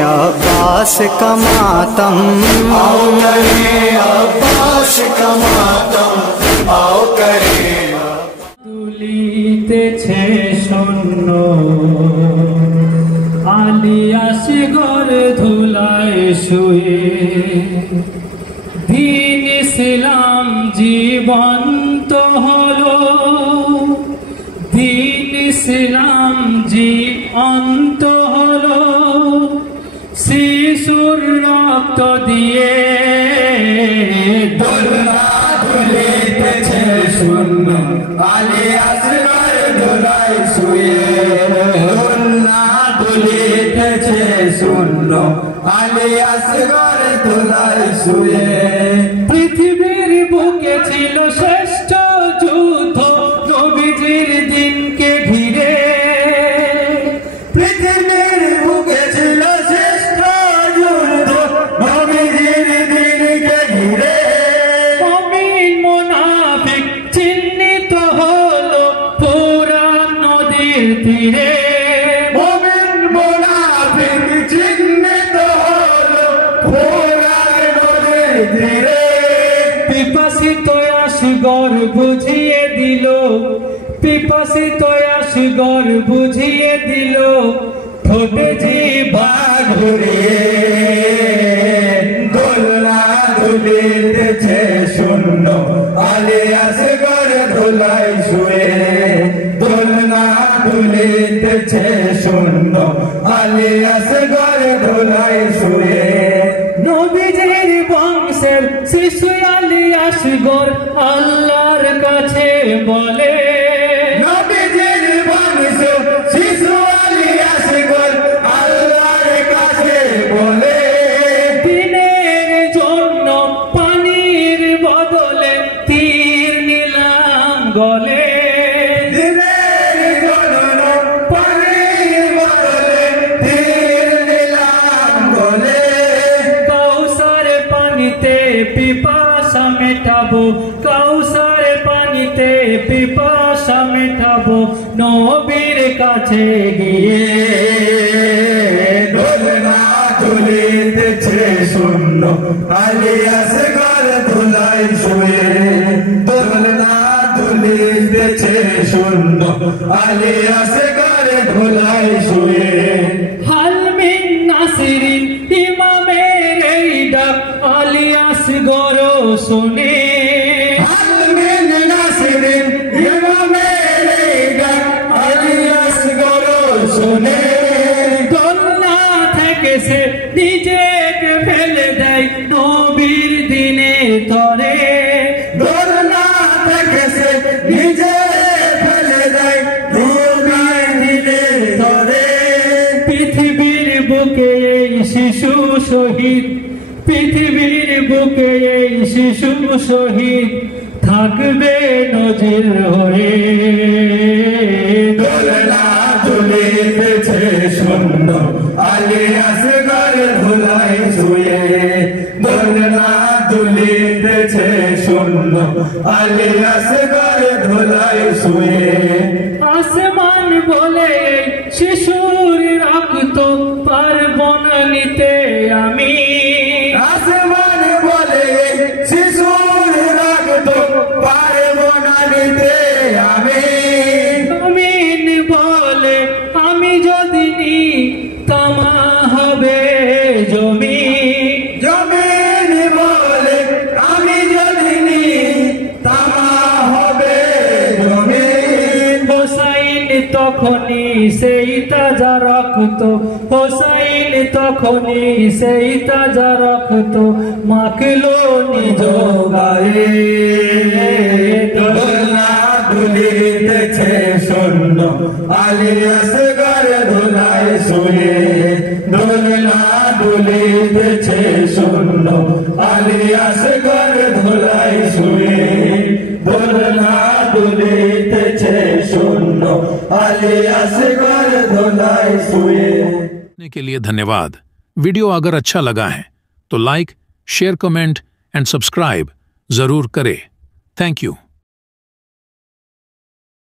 अब्बास का मातम, आओ करें अब्बास का मातम, आओ करें। তুলিতেছে শূন্য আলিয়াস ঘর ধুলায় শুয়ে, দিন ইসলাম জীবন্ত হলো, দিন ইসলাম জীবন্ত হলো, শিশুর রক্ত দিয়ে দোলনা দুলিতেছে শূন্য আলিয়াস ঘর ধুলায় শুয়ে, দোলনা দুলিতেছে শূন্য আলিয়াস ঘর ধুলায় শুয়ে। পৃথিবীর বুকে ছিল শ্রেষ্ঠ যুদ্ধ নবীজির দিনকে ঘিরে, পৃথিবীর বুকে ছিল শ্রেষ্ঠ যুদ্ধ নবীজির দিনকে ঘিরে। মুমিন মুনাফিক চিহ্নিত হলো ফুরাত নদীর তীরে, মুমিন মুনাফিক চিহ্নিত হলো ফুরাত নদীর তীরে। পিপাসিত আসগর বুঝিয়ে দিল, পিপাসিত আসগর বুঝিয়ে দিল, ঠোঁটে জিহ্বা ঘুরিয়ে দোলনা দুলিতেছে শূন্য আলিয়াস ঘর ধুলায় শুয়ে, দোলনা দুলিতেছে শূন্য আলিয়াস ঘর ধুলায় শুয়ে। নবীজির বংশের শিশু আলিয়াস ঘর আল্লাহর কাছে বলে, নবীজির বংশের শিশু আলিয়াস ঘর আল্লাহর কাছে বলে, দিনের জন্য পানির বদলে তীর নিলাম গলে, দিনের জন্য পানির বদলে তীর নিলাম গলে। কাউসার পানিতে পিপাসা মেটাবো, কাউসার পানিতে পিপাসা মেটাবো, নবীর কাছে গিয়ে দোলনা দুলিতেছে শূন্য আলিয়াস ঘর ধুলায় শুয়ে, দোলনা দুলিতেছে শূন্য আলিয়াস ঘর ধুলায় শুয়ে। হাল মিন নাসিরিন ইমামের এই ডাক আলিয়াস ঘর শুনে, হাল মিন নাসিরিন ইমামের এই ডাক আলিয়াস ঘর শুনে। দোলনা থেকে সে নিজেকে ফেলে দেয় নবীর দিনে তরে, দোলনা থেকে সে নিজে ফেলে দেয় নবীর দিনে তরে। পৃথিবীর বুকে এই শিশু শহীদ, পৃথিবীর বুকে এই শিশু শহীদ থাকবে নজির হয়ে, দোলনা দুলিতেছে শূন্য আলিয়াস ঘর ধুলায় শুয়ে, দোলনা দুলিতেছে শূন্য আলিয়াস ঘর ধুলায় শুয়ে। আসমান বলে শিশুর রক্ত পারবো না নিতে আমি, আসমান বলে শিশুর রক্ত পারবো না নিতে আমি, জমিন বলে আমি যদি নি তামা হবে জমি, জমিন বলে আমি যদি নি তামা হবে জমি। হোসাইন তখনই সেই তাজা রক্ত, হোসাইন তখনই সেই তাজা রক্ত মাখলো নিজ গায়ে, দোলনা দুলিতেছে শূন্য আলিয়াস ঘর ধুলায় শুয়ে, দোলনা দুলিতেছে শূন্য আলিয়াস ঘর ধুলায় শুয়ে, দোলনা দুলিতেছে শূন্য আলিয়াस ঘর ধুলায় শুয়ে। के लिए धन्यवाद। वीडियो अगर अच्छा लगा है तो like, share, comment and subscribe जरूर करें। Thank you.